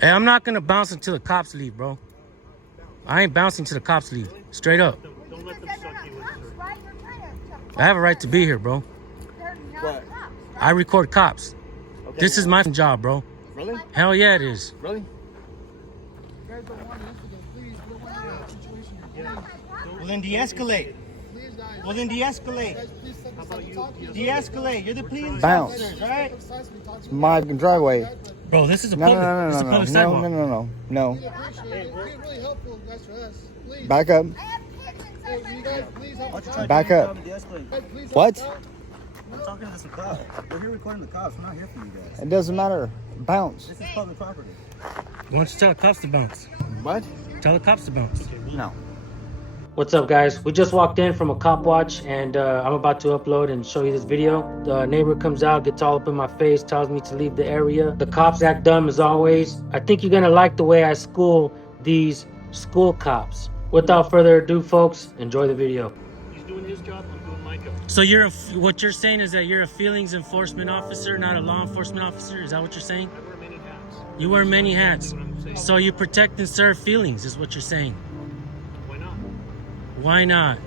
Hey, I'm not gonna bounce until the cops leave, bro. I ain't bouncing till the cops leave. Straight up. Don't let them suck you in, sir. I have a right to be here, bro. What? I record cops. Okay, This is my job, bro. Really? Hell yeah, it is. Really? Well, then de-escalate. Well, then de-escalate. De-escalate. You're the police Bounce. officers, right? It's my driveway. Bro, this is a No, public. no, This is a no, public no, sidewalk. no, no, no, no, no. Really helpful, guys, for us. Please. Back up. Hey, you guys, please help us out. Back up. Hey, please help What? us out. I'm talking to some cops. We're here recording the cops. We're not here for you guys. It doesn't matter. Bounce. This is public property. Why don't you tell the cops to bounce? What? Tell the cops to bounce. No. What's up, guys? We just walked in from a cop watch, and I'm about to upload and show you this video. The neighbor comes out, gets all up in my face, tells me to leave the area. The cops act dumb as always. I think you're gonna like the way I school these school cops. Without further ado, folks, enjoy the video. He's doing his job, I'm doing my job. So what you're saying is that you're a feelings enforcement officer, not a law enforcement officer? Is that what you're saying? I wear many hats. You wear many hats. What I'm saying. So you protect and serve feelings, is what you're saying. Why not? Why not?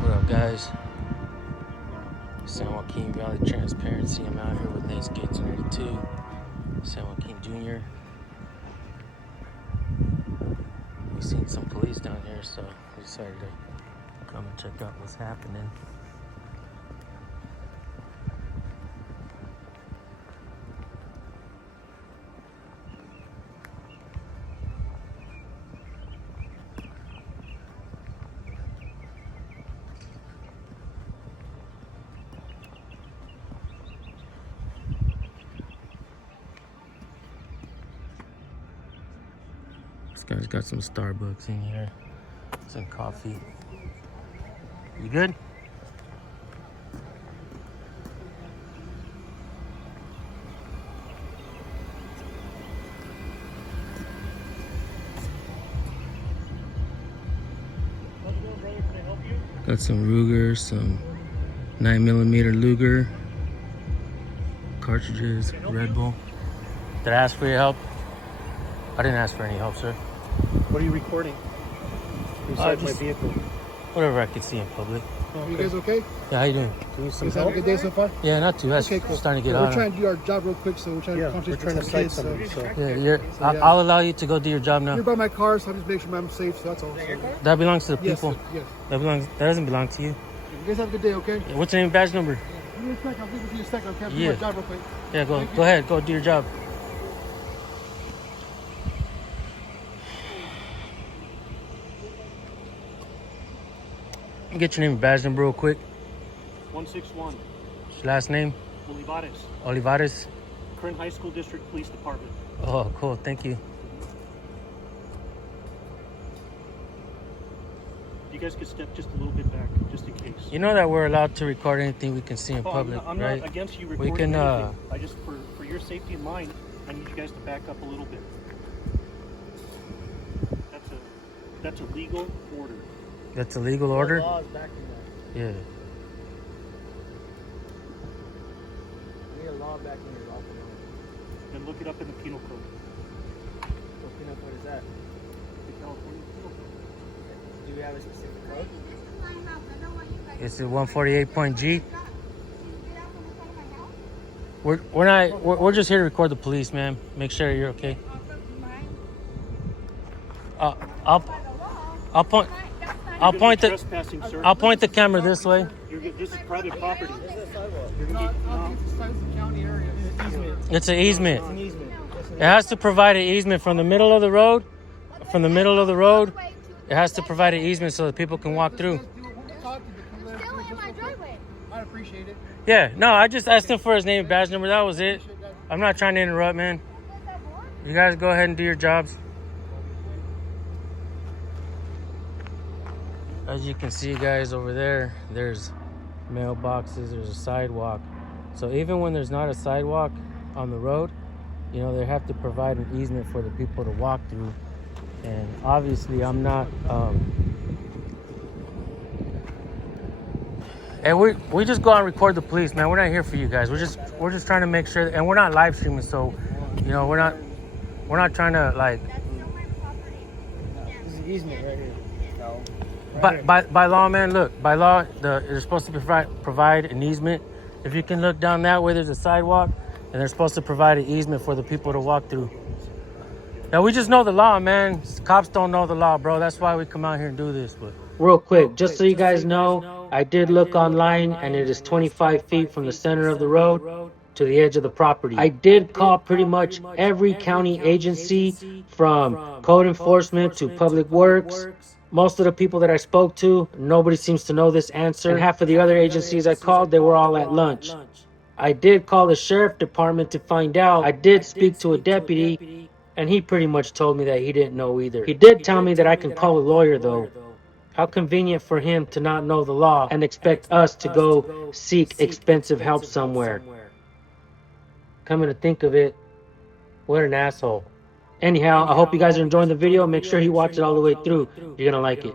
What up, guys? San Joaquin Valley Transparency. I'm out here with Nace Gates 32, San Joaquin Jr. We seen some police down here, so we decided to come and check out what's happening. This guy's got some Starbucks in here, some coffee. You good? How's it going, brother? Can I help you? Got some Ruger, some 9mm Luger, cartridges, Red Bull. Did I ask for your help? I didn't ask for any help, sir. What are you recording? Inside my just- vehicle. Whatever I could see in public. You guys okay? Yeah, how you doing? Do you need You some guys have a help? good day so far? Yeah, not too bad. Okay, cool. Starting to get We're hot. trying to do our job real quick, so we're trying Yeah, to we're concentrate trying to on cite kids. somebody. So. Yeah, yeah. I'll allow you to go do your job now. You're by my car, so I'm just making sure I'm safe, so that's all. So, That belongs to the yes, people. yes. That doesn't belong to you. You guys have a good day, okay? Yeah, what's your name, badge number? Give me a sec, I'll give you a second, okay? I'll do Yeah. my job real quick. Yeah, go ahead, go do your job. Get your name and badge number real quick. 161, What's your last name? Olivares, Olivares. Kern High School District Police Department. Oh, cool. Thank you. You guys could step just a little bit back, just in case. You know that we're allowed to record anything we can see in Oh, public, I'm right? not against you We recording can, anything. I just, for your safety and mine, I need you guys to back up a little bit. That's a legal order. That's a legal order? The law is backing that. Yeah. We need a law backing your law. Then look it up in the penal code. What penal code is that? The California penal code. Do we have a specific code? It's a 148.G. We're just here to record the police, man. Make sure you're okay. I'll point Trespassing, sir. I'll point the camera this way. This is private property. You're No, gonna get, no, it's the county area. It's an easement. It's an easement. It has to provide an easement from the middle of the road. From the middle of the road, it has to provide an easement so that people can walk through. I appreciate it. Yeah, no, I just asked him for his name and badge number. That was it. I'm not trying to interrupt, man. You guys go ahead and do your jobs. As you can see, guys, over there, there's mailboxes, there's a sidewalk. So even when there's not a sidewalk on the road, you know, they have to provide an easement for the people to walk through. And obviously I'm not and we just go out and record the police, man. We're not here for you guys. We're just trying to make sure, and we're not live streaming, so you know, we're not trying to like. This is easement right here. No. But by law, man, look, by law, they're supposed to provide an easement. If you can look down that way, there's a sidewalk, and they're supposed to provide an easement for the people to walk through. Now, we just know the law, man. Cops don't know the law, bro. That's why we come out here and do this. But real quick, just so you guys know, I did look online, and it is 25 feet from the center of the road to the edge of the property. I did call pretty much every county agency, from code enforcement to public works. Most of the people that I spoke to, nobody seems to know this answer. And half of the other agencies I called, they were all at lunch. I did call the sheriff department to find out. I did speak to a deputy, and he pretty much told me that he didn't know either. He did tell me that I can call a lawyer, though. How convenient for him to not know the law and expect us to go seek expensive help somewhere. Coming to think of it, what an asshole. Anyhow, I hope you guys are enjoying the video. Make sure you watch it all the way through. You're gonna like it.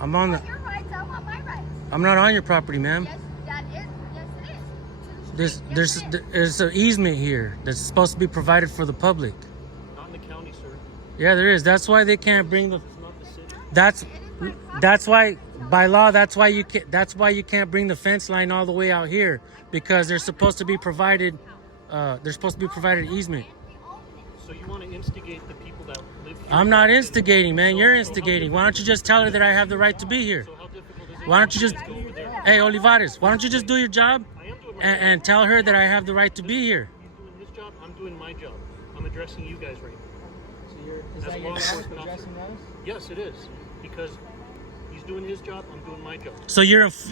I'm on the. Your rights, I want my rights. I'm not on your property, ma'am. Yes, that is. Yes, it is. There's an easement here that's supposed to be provided for the public. Not in the county, sir. Yeah, there is. That's why they can't bring the. It's not the city. That's why by law. That's why you can't bring the fence line all the way out here, because they're supposed to be provided. They're supposed to be provided easement. So you want to instigate the people that live here? I'm not instigating, man. You're instigating. Why don't you just tell her that I have the right to be here? So how difficult is it? Why don't you just, hey, Olivares, why don't you just do your job I am doing my job. and tell her that I have the right to be here? He's doing his job. I'm doing my job. I'm addressing you guys right now. So you're, is As that a your law job, enforcement addressing those? Yes, it is. Because he's doing his job. I'm doing my job. So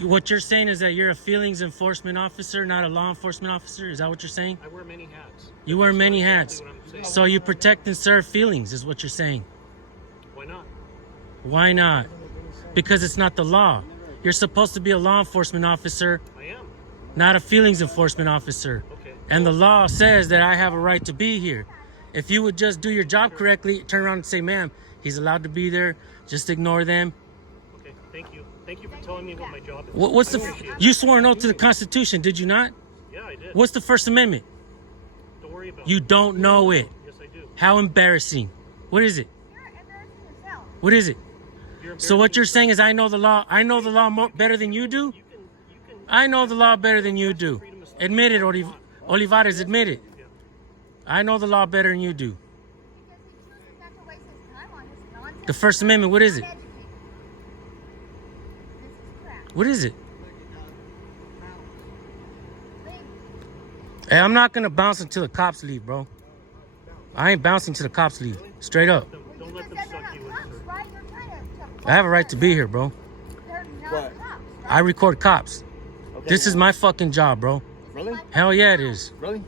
what you're saying is that you're a feelings enforcement officer, not a law enforcement officer? Is that what you're saying? I wear many hats. You wear That's many not hats. exactly what I'm saying. So you protect and serve feelings is what you're saying. Why not? Why not? Because it's not the law. You're supposed to be a law enforcement officer, I am. not a feelings enforcement officer. Okay. And the law says that I have a right to be here. If you would just do your job correctly, turn around and say, ma'am, he's allowed to be there. Just ignore them. Okay. Thank you. Thank you for telling me what my job is. What's I the? appreciate it. You swore an oath to the Constitution, did you not? Yeah, I did. What's the First Amendment? Don't worry about You it. don't know it. Yes, I do. How embarrassing. What is it? You're embarrassing yourself. What is it? You're So what embarrassing you're saying is I know the law. I know the law better than you do? You can I know the law better than you do. Admit it, Olivares, admit it. I know the law better than you do. Because he chooses not to waste his time on his nonsense. The First Amendment, what is it? Uneducated. This is crap. What is it? Leave. Hey, I'm not gonna bounce until the cops leave, bro. I ain't bouncing till the cops leave. Straight up. Don't let them Because they're suck not you in, cops, sir. right? You're trying to I have a right to be here, bro. They're not What? cops. I record cops. Okay. This is my fucking job, bro. Really? Hell yeah, it is. Really? You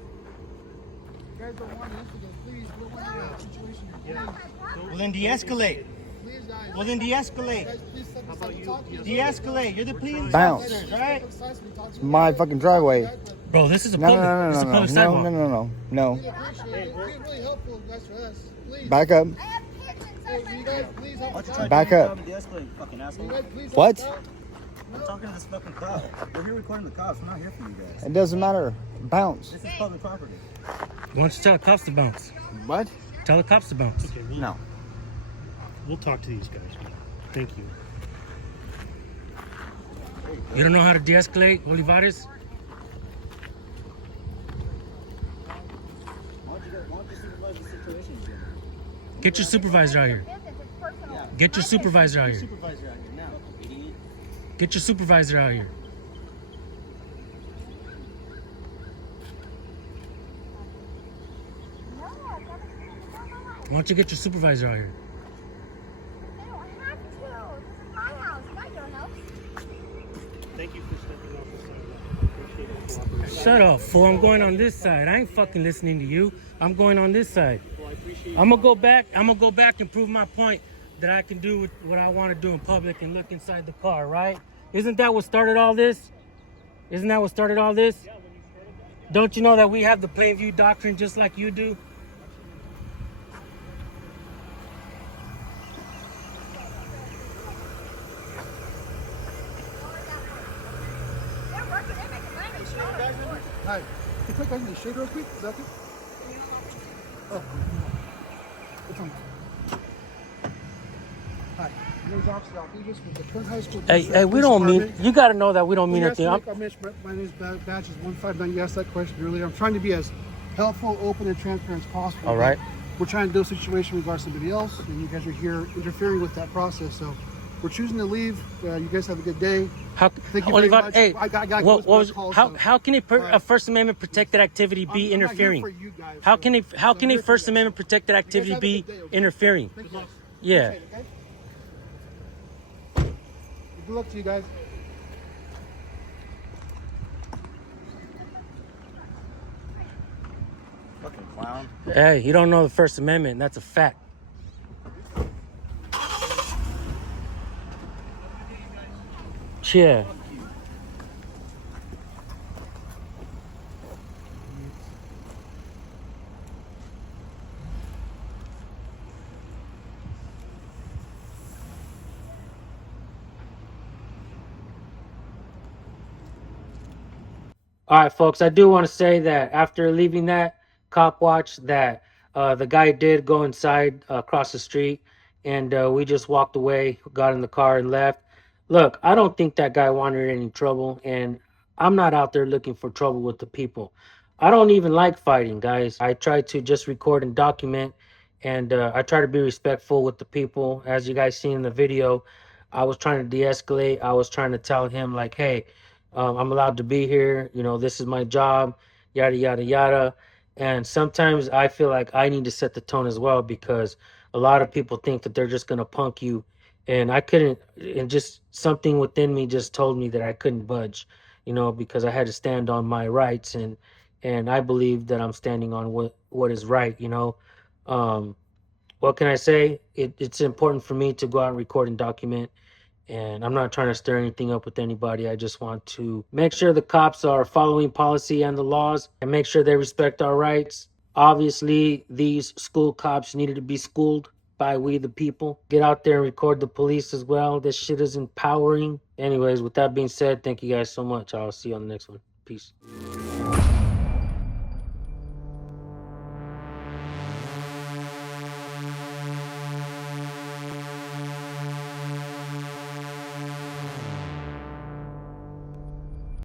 guys don't want to instigate. Please, we don't want to get in a situation here. Please, Well, then de-escalate. please, guys. Well, then de-escalate. Guys, please step aside and talk to us. De-escalate. You're the police Bounce. officers, right? It's my fucking driveway. Bro, this is a No, public. no, no, This is no, a no, public no, sidewalk. no, no, no, no. We appreciate it. It'd be really helpful, guys, for us. Please. Back up. I have kids and Hey, stuff will you like guys that. please help us Why don't you out? try to Back do your up. job and de-escalate, you fucking Will asshole? you guys please help What? us out? I'm talking to this fucking cop. We're here recording the cops. We're not here for you guys. It doesn't matter. Bounce. This is public property. Why don't you tell the cops to bounce? What? Tell the cops to bounce. Okay, No. we'll talk to these guys. Thank you. You don't know how to de-escalate, Olivares? Why don't you supervise the situation, Jimmy? Get your supervisor out here. Business is personal. Get your supervisor out here. Supervisor out here now, idiot. Get your supervisor out here. No. Why don't you get your supervisor out here? They don't have to. This is my house, not your house. Thank you for stepping off the side. Appreciate your cooperation. Shut up, fool. I'm going on this side. I ain't fucking listening to you. I'm going on this side. Well, I appreciate I'm gonna go back and prove my point that I can do what I want to do in public and look inside the car, right? Isn't that what started all this? Isn't that what started all this? Yeah, when you started that. Don't you know that we have the plain view doctrine just like you do? They're working, they're making money. Sure. Hi. Can you put guys in the shade real quick? Is that okay? Oh. What's on? Hi. My name's Officer Alpegus with the Kern High School. Hey, we don't mean. You got to know that we don't mean anything. My name is Badges 159. You asked that question earlier. I'm trying to be as helpful, open, and transparent as possible. All right. We're trying to do a situation with regards to somebody else, and you guys are here interfering with that process. So we're choosing to leave. You guys have a good day. Thank you very much. Hey, I got what was, call, how can a First Amendment protected activity be I'm not here interfering? for you guys, How so- can a I'm here for First you. Amendment protected activity have a be good day, okay? interfering? Thank you. Yeah. Appreciate it, okay? Good luck to you guys. Fucking clown. Hey, you don't know the First Amendment. That's a fact. Yeah. All right, folks, I do want to say that after leaving that cop watch, that the guy did go inside across the street, and we just walked away, got in the car, and left. Look, I don't think that guy wanted any trouble, and I'm not out there looking for trouble with the people. I don't even like fighting, guys. I try to just record and document, and I try to be respectful with the people. As you guys see in the video, I was trying to de-escalate. I was trying to tell him, like, hey, I'm allowed to be here. You know, this is my job, yada, yada, yada. And sometimes I feel like I need to set the tone as well, because a lot of people think that they're just going to punk you. And I couldn't, and just something within me just told me that I couldn't budge, you know, because I had to stand on my rights. And I believe that I'm standing on what is right, you know. What can I say? It's important for me to go out and record and document. And I'm not trying to stir anything up with anybody. I just want to make sure the cops are following policy and the laws, and make sure they respect our rights. Obviously, these school cops needed to be schooled by we the people. Get out there and record the police as well. This shit is empowering. Anyways, with that being said, thank you guys so much. I'll see you on the next one. Peace.